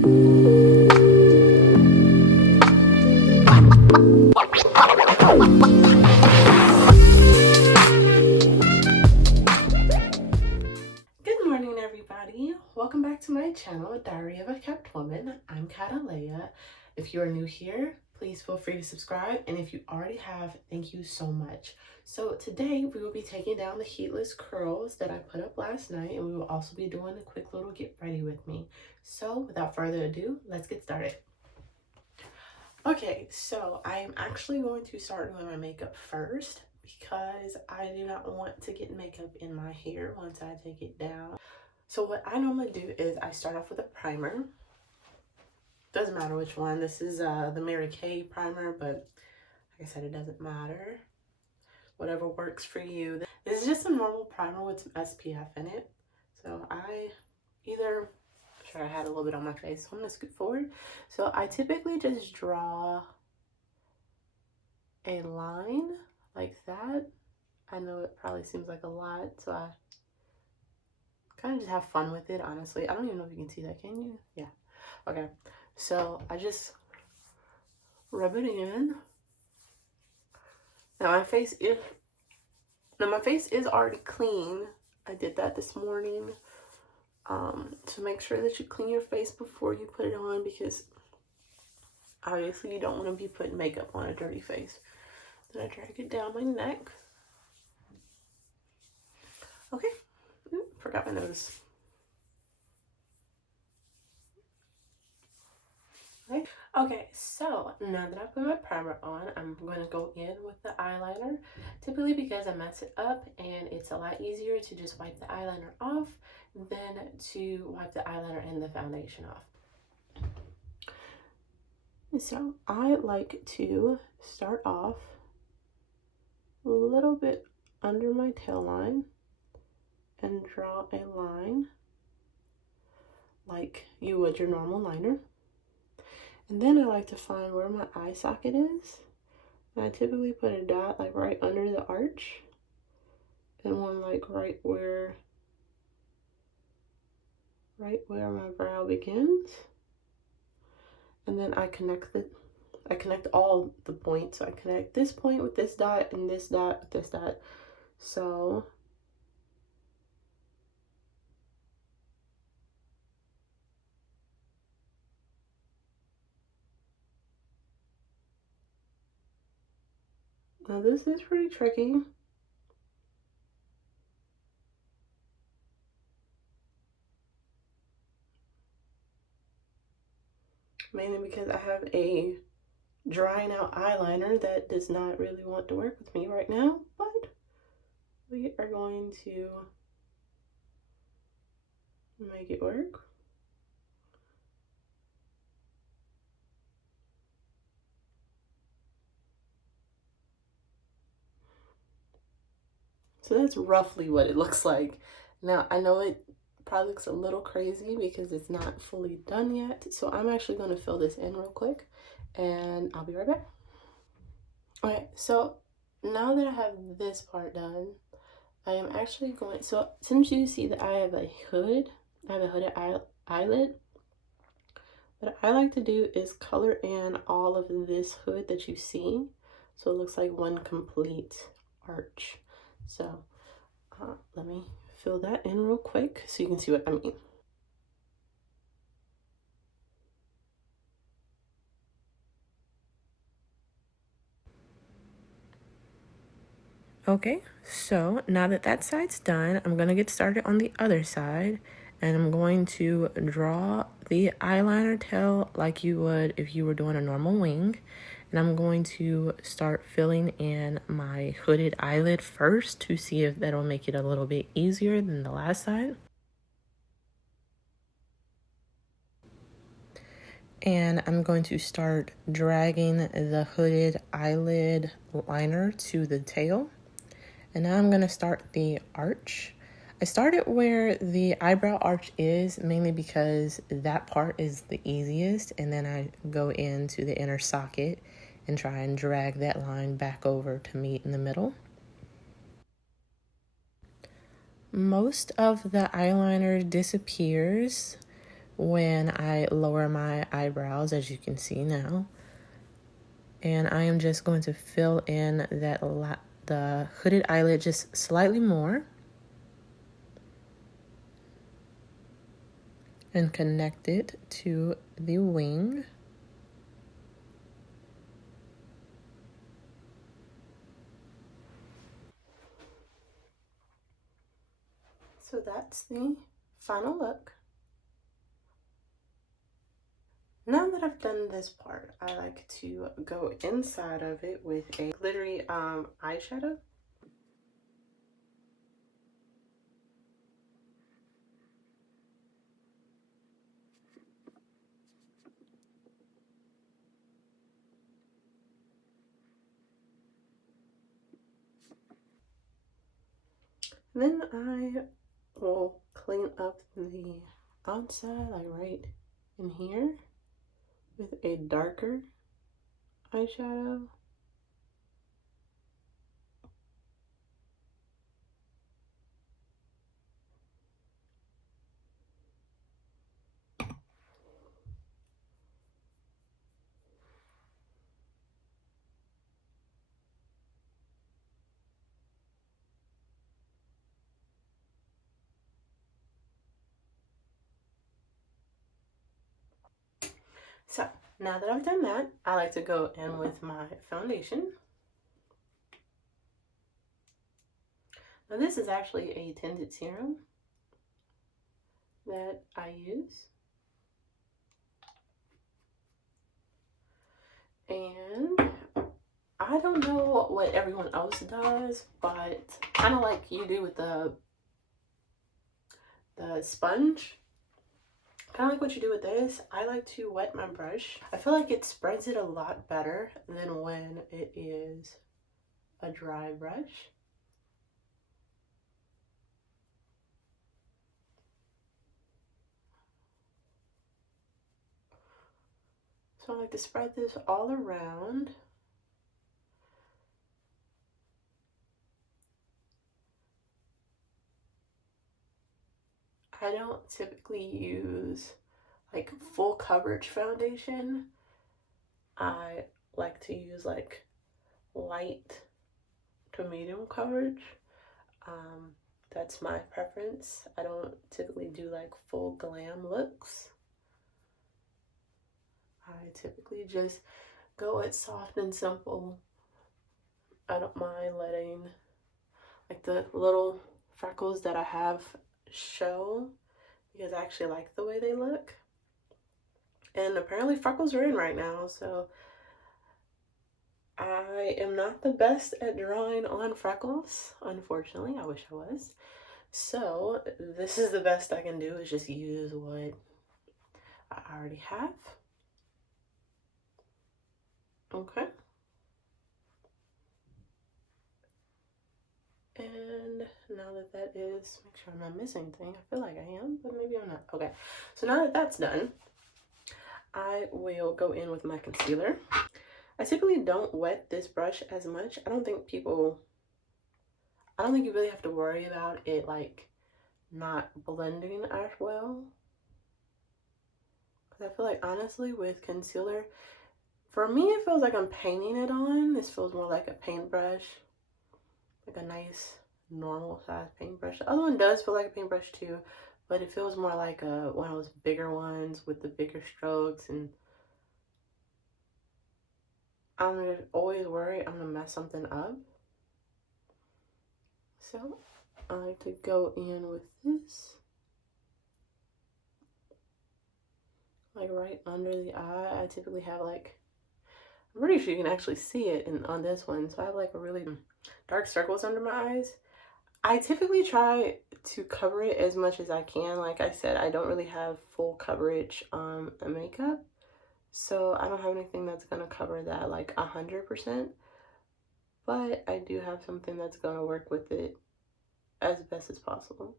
Good morning, everybody. Welcome back to my channel, Diary of a Kept Woman. I'm Catalea. If you are new here, please feel free to subscribe. And if you already have, thank you so much. So today we will be taking down the Heatless curls that I put up last night, and we will also be doing a quick little get ready with me. So without further ado, let's get started. Okay, so I am actually going to start doing my makeup first because I do not want to get makeup in my hair once I take it down. So what I normally do is I start off with a primer. Doesn't matter which one. This is the Mary Kay primer, but like I said, it doesn't matter. Whatever works for you. This is just a normal primer with some SPF in it. So I had a little bit on my face, so I'm gonna scoot forward. So I typically just draw a line like that. I know it probably seems like a lot, so I kind of just have fun with it, honestly. I don't even know if you can see that, can you? Yeah. Okay. So I just rub it in. Now my face is already clean. I did that this morning. So make sure that you clean your face before you put it on, because obviously you don't want to be putting makeup on a dirty face. Then I drag it down my neck. Okay. Forgot my nose. Okay, so now that I put my primer on, I'm going to go in with the eyeliner, typically because I mess it up and it's a lot easier to just wipe the eyeliner off than to wipe the eyeliner and the foundation off. So I like to start off a little bit under my tail line and draw a line like you would your normal liner. And then I like to find where my eye socket is. And I typically put a dot like right under the arch, and one like right where my brow begins. And then I connect all the points. So I connect this point with this dot and this dot with this dot. So now this is pretty tricky. Mainly because I have a drying out eyeliner that does not really want to work with me right now, but we are going to make it work. So that's roughly what it looks like. Now, I know it probably looks a little crazy because it's not fully done yet. So I'm actually going to fill this in real quick and I'll be right back. Okay, so now that I have this part done, I am actually going, so since you see that I have a hooded eyelid, what I like to do is color in all of this hood that you see, so it looks like one complete arch. So let me fill that in real quick so you can see what I mean. Okay, so now that that side's done, I'm going to get started on the other side, and I'm going to draw the eyeliner tail like you would if you were doing a normal wing. And I'm going to start filling in my hooded eyelid first to see if that'll make it a little bit easier than the last side. And I'm going to start dragging the hooded eyelid liner to the tail. And now I'm going to start the arch. I started where the eyebrow arch is, mainly because that part is the easiest. And then I go into the inner socket and try and drag that line back over to meet in the middle. Most of the eyeliner disappears when I lower my eyebrows, as you can see now. And I am just going to fill in the hooded eyelid just slightly more and connect it to the wing. So that's the final look. Now that I've done this part, I like to go inside of it with a glittery eyeshadow. Then I will clean up the outside, like right in here, with a darker eyeshadow. So now that I've done that, I like to go in with my foundation. Now this is actually a tinted serum that I use. And I don't know what everyone else does, but kind of like you do with the sponge, kind of like what you do with this, I like to wet my brush. I feel like it spreads it a lot better than when it is a dry brush. So I like to spread this all around. I don't typically use like full coverage foundation. I like to use like light to medium coverage. That's my preference. I don't typically do like full glam looks. I typically just go with soft and simple. I don't mind letting like the little freckles that I have show because I actually like the way they look. And apparently freckles are in right now, so I am not the best at drawing on freckles, unfortunately. I wish I was. So this is the best I can do, is just use what I already have. Okay. And now that that is, make sure I'm not missing anything. I feel like I am, but maybe I'm not. Okay, so now that that's done, I will go in with my concealer. I typically don't wet this brush as much. I don't think you really have to worry about it like not blending as well. Because I feel like honestly with concealer, for me it feels like I'm painting it on. This feels more like a paintbrush, like a nice normal size paintbrush. The other one does feel like a paintbrush too, but it feels more like one of those bigger ones with the bigger strokes, and I'm always worried I'm gonna mess something up. So I like to go in with this, like right under the eye. I typically have like, I'm pretty sure you can actually see it on this one. So I have like a really dark circles under my eyes. I typically try to cover it as much as I can. Like I said, I don't really have full coverage makeup. So I don't have anything that's going to cover that like 100%. But I do have something that's going to work with it as best as possible.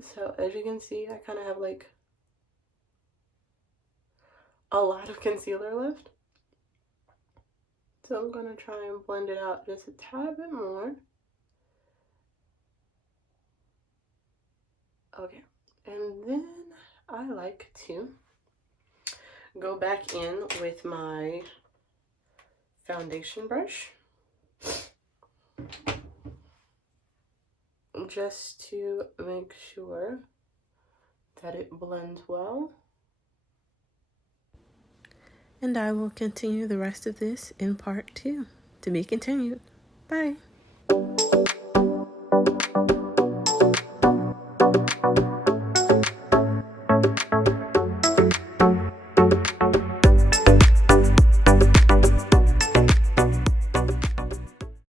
So as you can see, I kind of have like a lot of concealer left. So I'm going to try and blend it out just a tad bit more. Okay, and then I like to go back in with my foundation brush just to make sure that it blends well. And I will continue the rest of this in part 2. To be continued. Bye.